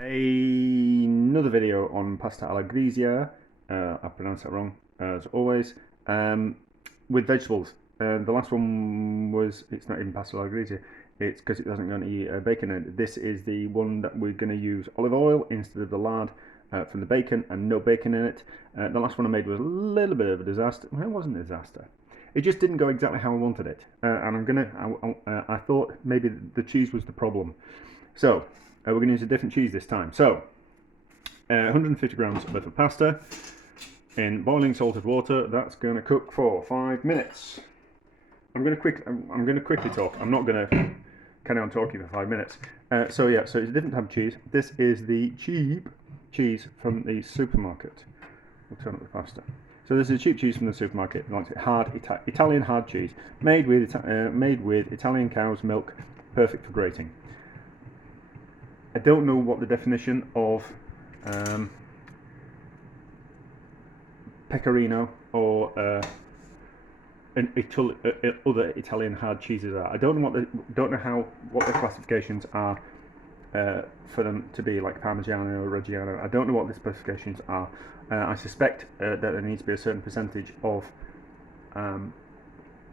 Another video on pasta alla Gricia. I pronounced that wrong as always. With vegetables. The last one was, it's not even pasta alla Gricia, it's because it doesn't go any bacon in it. This is the one that we're going to use olive oil instead of the lard from the bacon, and no bacon in it. The last one I made was a little bit of a disaster. Well, it wasn't a disaster. It just didn't go exactly how I wanted it, and I thought maybe the cheese was the problem. So we're going to use a different cheese this time. So 150 grams worth of pasta in boiling salted water. That's going to cook for 5 minutes. I'm going to quickly talk. I'm not going to carry on talking for 5 minutes. So it's a different type of cheese. This is the cheap cheese from the supermarket. We'll turn up the pasta. So this is cheap cheese from the supermarket. It's hard Italian hard cheese, made with Italian cow's milk, perfect for grating. I don't know what the definition of pecorino or other Italian hard cheeses are. I don't know what the classifications are for them to be, like Parmigiano or Reggiano. I don't know what the specifications are. I suspect that there needs to be a certain percentage of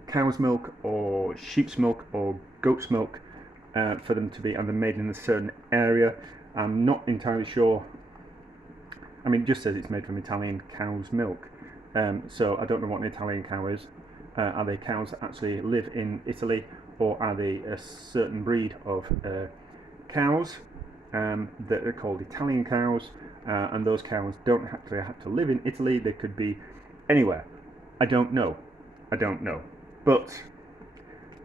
cow's milk or sheep's milk or goat's milk for them to be, and they're made in a certain area. I'm not entirely sure. I mean, it just says it's made from Italian cow's milk, so I don't know what an Italian cow is. Are they cows that actually live in Italy, or are they a certain breed of cows that are called Italian cows, and those cows don't actually have to live in Italy? They could be anywhere. I don't know, but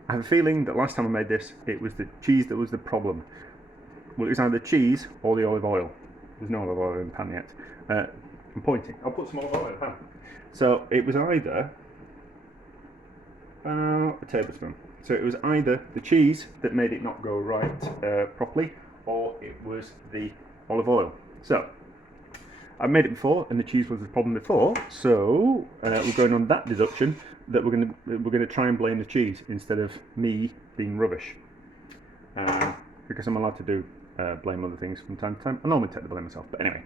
I have a feeling that last time I made this, it was the cheese that was the problem. Well, it was either cheese or the olive oil. There's no olive oil in the pan yet. I'm pointing. I'll put some olive oil in the pan. So it was either a tablespoon. So it was either the cheese that made it not go right properly, or it was the olive oil. So I've made it before, and the cheese was the problem before. So we're going on that deduction that we're going to try and blame the cheese instead of me being rubbish, because I'm allowed to do blame other things from time to time. I normally take the blame myself, but anyway.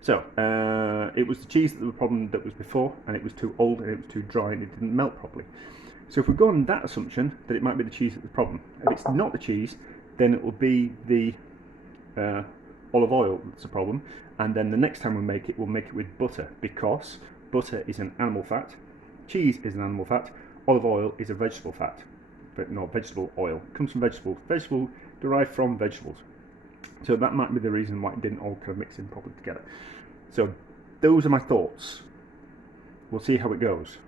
So it was the cheese that was the problem that was before, and it was too old and it was too dry and it didn't melt properly. So if we go on that assumption that it might be the cheese that's the problem, if it's not the cheese, then it will be the olive oil that's the problem. And then the next time we make it, we'll make it with butter, because butter is an animal fat, cheese is an animal fat, olive oil is a vegetable fat, but not vegetable oil. It comes from vegetables, vegetable derived from vegetables. So that might be the reason why it didn't all kind of mix in properly together. So those are my thoughts. We'll see how it goes.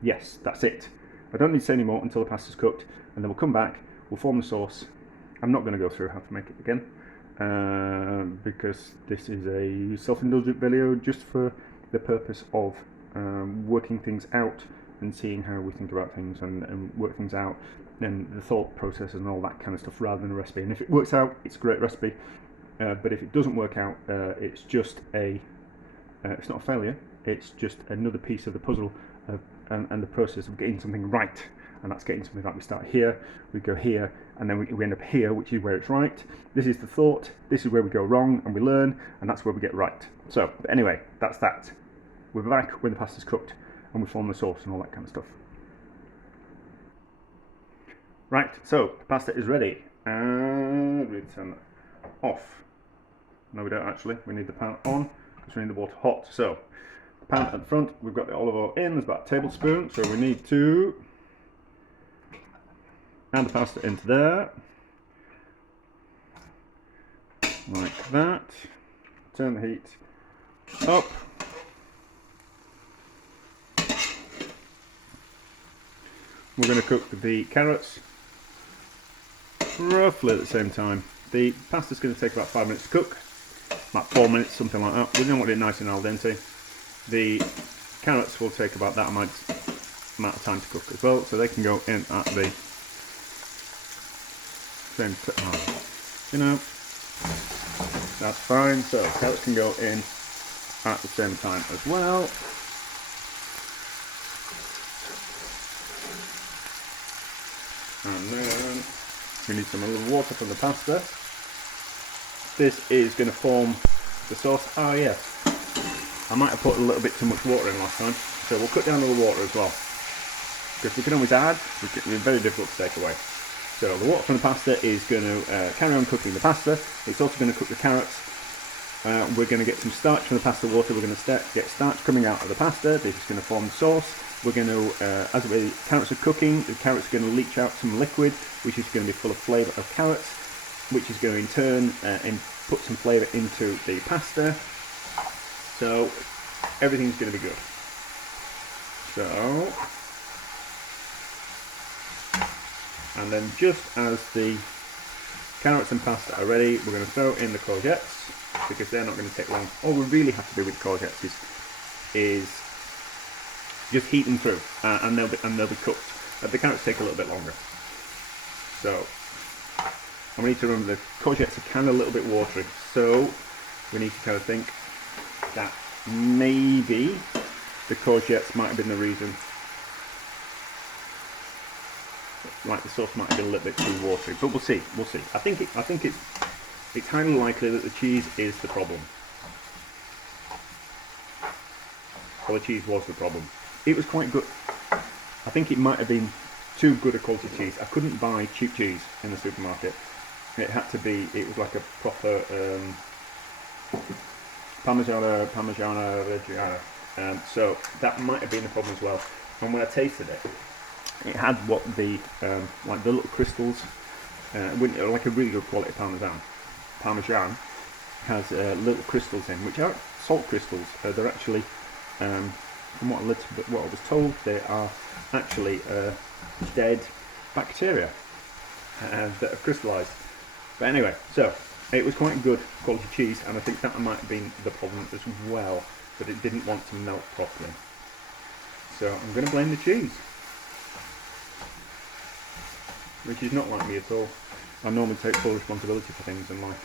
Yes, that's it. I don't need to say any more until the pasta's cooked, and then we'll come back, we'll form the sauce. I'm not going to go through how to make it again, because this is a self-indulgent video just for the purpose of working things out and seeing how we think about things, and work things out, and the thought process and all that kind of stuff, rather than a recipe. And if it works out, it's a great recipe, but if it doesn't work out, it's just it's not a failure, it's just another piece of the puzzle and the process of getting something right. And that's getting something like, we start here, we go here, and then we end up here, which is where it's right. This is the thought, this is where we go wrong, and we learn, and that's where we get right. So, but anyway, that's that. We'll be back when the pasta's cooked, and we form the sauce and all that kind of stuff. Right, so the pasta is ready, and we turn that off. No, we don't actually, we need the pan on, because we need the water hot. So, the pan at the front, we've got the olive oil in, there's about a tablespoon, so we need to add the pasta into there, like that. Turn the heat up. We're going to cook the carrots roughly at the same time. The pasta's going to take about 5 minutes to cook, about 4 minutes, something like that. We don't want it nice and al dente. The carrots will take about that amount of time to cook as well, so they can go in at the same time. You know, that's fine. So carrots can go in at the same time as well. And then we need some little water from the pasta. this is going to form the sauce. Oh yes, I might have put a little bit too much water in last time, so we'll cut down all the water as well, because we can always add. It's very difficult to take away. So the water from the pasta is going to carry on cooking the pasta. It's also going to cook the carrots. We're going to get some starch from the pasta water. We're going to get starch coming out of the pasta. This is going to form the sauce. We're going to, as the carrots are cooking, the carrots are going to leach out some liquid, which is going to be full of flavour of carrots, which is going to in turn put some flavour into the pasta. So everything's going to be good. So, and then just as the carrots and pasta are ready, we're going to throw in the courgettes, because they're not going to take long. All we really have to do with courgettes is just heat them through, and they'll be cooked. The carrots take a little bit longer. So, and we need to remember the courgettes are kind of a little bit watery, so we need to kind of think that maybe the courgettes might have been the reason. Like the sauce might have been a little bit too watery, but we'll see. We'll see. I think it's highly likely that the cheese is the problem. Well, the cheese was the problem. It was quite good. I think it might have been too good a quality cheese. I couldn't buy cheap cheese in the supermarket. It had to be. It was like a proper Parmigiana Reggiana. So that might have been the problem as well. And when I tasted it, it had what the like the little crystals, like a really good quality Parmesan has little crystals in, which aren't salt crystals. They're actually, from what I was told, they are actually dead bacteria that have crystallized. But anyway, so it was quite good quality cheese, and I think that might have been the problem as well, that it didn't want to melt properly. So I'm going to blame the cheese, which is not like me at all. I normally take full responsibility for things in life.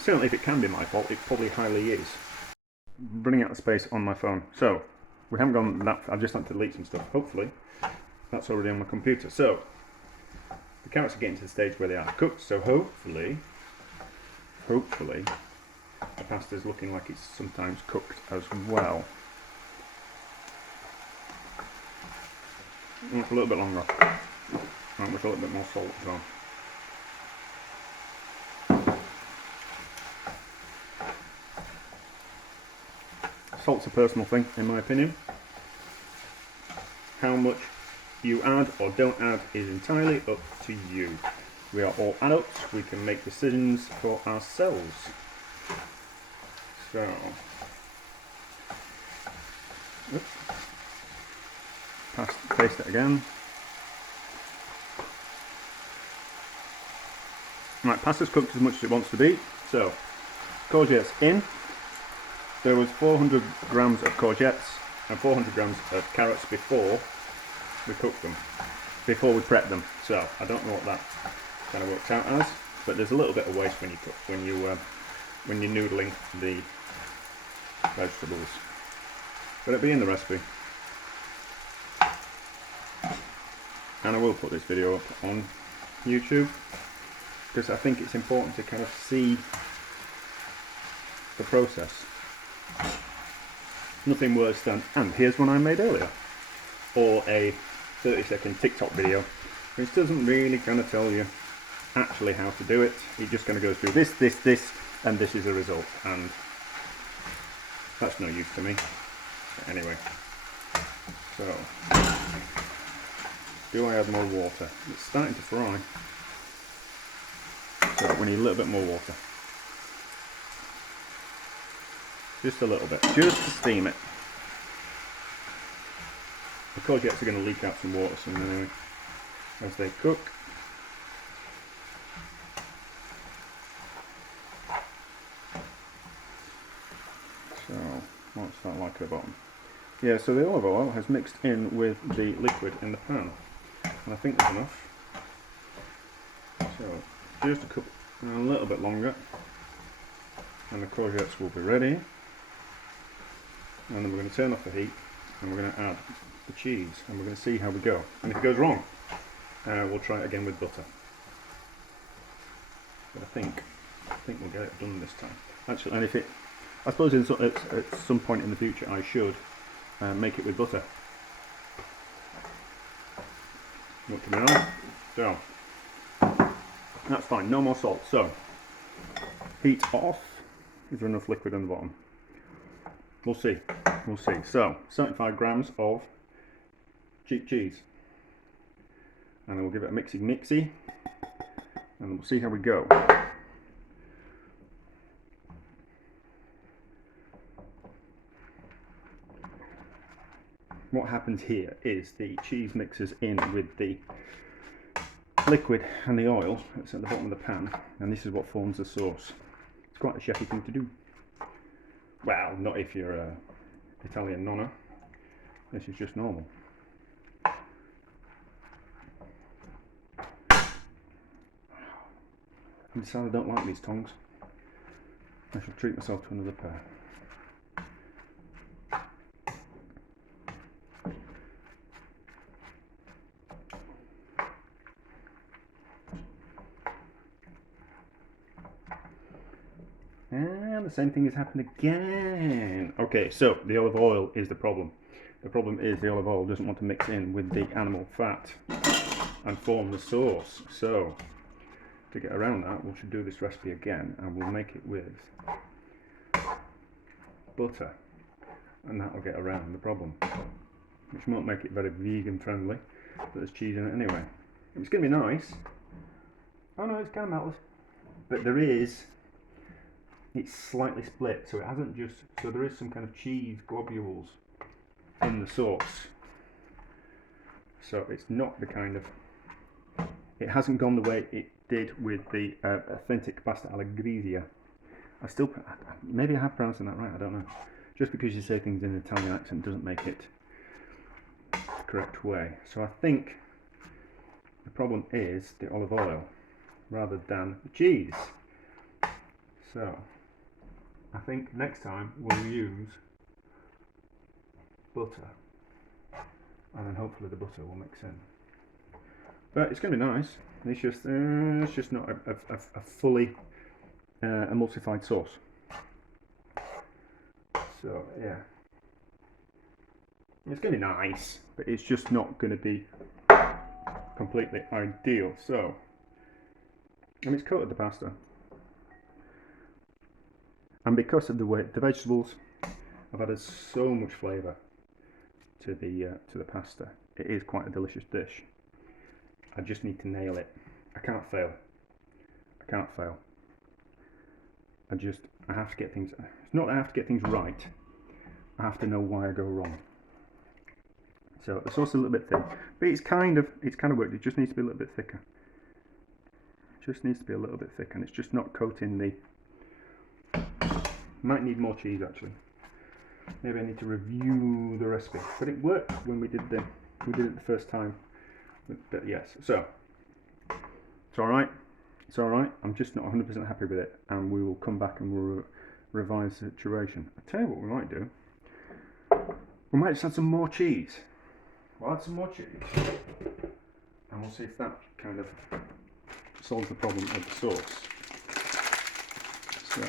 Certainly if it can be my fault, it probably highly is. Running out of space on my phone. So, we haven't gone that far. I just had to delete some stuff. Hopefully, that's already on my computer. So, the carrots are getting to the stage where they are cooked. So hopefully, the pasta is looking like it's sometimes cooked as well. It's a little bit longer. And with a little bit more salt as well. Salt's a personal thing, in my opinion. How much you add or don't add is entirely up to you. We are all adults, we can make decisions for ourselves. So, taste it again. Right, pasta's cooked as much as it wants to be. So, courgettes in. There was 400 grams of courgettes and 400 grams of carrots before we cooked them, before we prepped them. So I don't know what that kind of works out as, but there's a little bit of waste when you cook, when you're noodling the vegetables. But it'll be in the recipe, and I will put this video up on YouTube, because I think it's important to kind of see the process. Nothing worse than, and here's one I made earlier, or a 30-second TikTok video, which doesn't really kind of tell you actually how to do it. It just kind of goes through this, and this is a result, and that's no use to me. But anyway, so do I add more water? It's starting to fry, so we need a little bit more water. Just a little bit, just to steam it. The courgettes are going to leak out some water soon anyway, as they cook. So, what's that like at the bottom? Yeah, so the olive oil has mixed in with the liquid in the pan, and I think there's enough. So, just a couple, a little bit longer, and the courgettes will be ready. And then we're going to turn off the heat, and we're going to add the cheese, and we're going to see how we go. And if it goes wrong, we'll try it again with butter. but I think we'll get it done this time. Actually, and if it, I suppose at some point in the future I should make it with butter. What can we know? So that's fine. No more salt. So heat off. Is there enough liquid on the bottom? We'll see. We'll see. So 75 grams of cheap cheese, and then we'll give it a mixy, and we'll see how we go. What happens here is the cheese mixes in with the liquid and the oil that's at the bottom of the pan, and this is what forms the sauce. It's quite a chefy thing to do. Well, not if you're a Italian nonna. This is just normal. I decided I don't like these tongs. I shall treat myself to another pair. And the same thing has happened again. Okay, so the olive oil is the problem. The problem is the olive oil doesn't want to mix in with the animal fat and form the sauce. So to get around that, we should do this recipe again, and we'll make it with butter, and that will get around the problem, which won't make it very vegan friendly, but there's cheese in it anyway. It's going to be nice. Oh no, it's kind of melted, but there is, it's slightly split, so it hasn't just, so there is some kind of cheese globules in the sauce. So it's not the kind of, it hasn't gone the way it did with the authentic pasta alla Gricia. Maybe I have pronounced that right, I don't know. Just because you say things in an Italian accent doesn't make it the correct way. So I think the problem is the olive oil rather than the cheese. So I think next time we'll use butter, and then hopefully the butter will mix in. But it's going to be nice. It's just not a fully emulsified sauce. So yeah, it's going to be nice, but it's just not going to be completely ideal. So, and it's coated the pasta, and because of the way the vegetables have added so much flavour to the pasta, it is quite a delicious dish. I just need to nail it. I can't fail. I can't fail. I have to get things, it's not that I have to get things right, I have to know why I go wrong. So the sauce is a little bit thin, but it's kind of worked. It just needs to be a little bit thicker. It just needs to be a little bit thicker, and it's just not coating the, might need more cheese actually. Maybe I need to review the recipe, but it worked when we did it the first time. But yes, so it's alright. It's alright. I'm just not 100% happy with it, and we will come back and we'll revise the situation. I'll tell you what we might do. We might just add some more cheese. We'll add some more cheese, and we'll see if that kind of solves the problem of the sauce. So,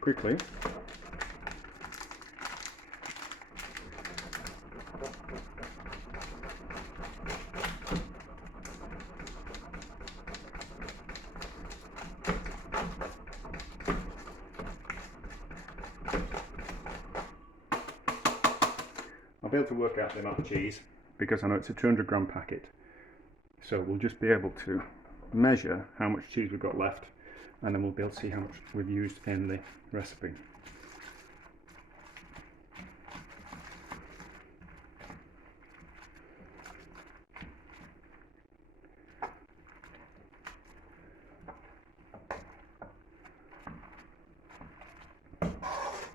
quickly. I'll be able to work out the amount of cheese because I know it's a 200 gram packet, so we'll just be able to measure how much cheese we've got left, and then we'll be able to see how much we've used in the recipe.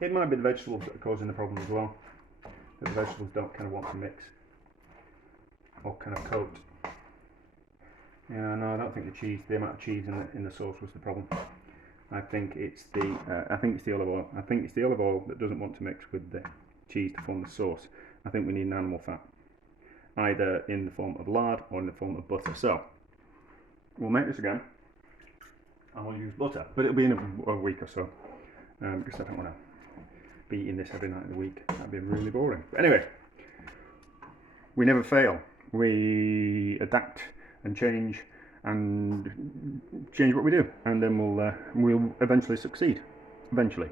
It might be the vegetables that are causing the problem as well. The vegetables don't kind of want to mix or kind of coat. Yeah, no, I don't think the amount of cheese in the sauce was the problem. I think it's the olive oil. I think it's the olive oil that doesn't want to mix with the cheese to form the sauce. I think we need an animal fat, either in the form of lard or in the form of butter. So we'll make this again. and we'll use butter. But it'll be in a week or so, because I don't want to be eating this every night of the week. That'd be really boring. But anyway, we never fail. We adapt and change what we do, and then we'll eventually succeed. Eventually.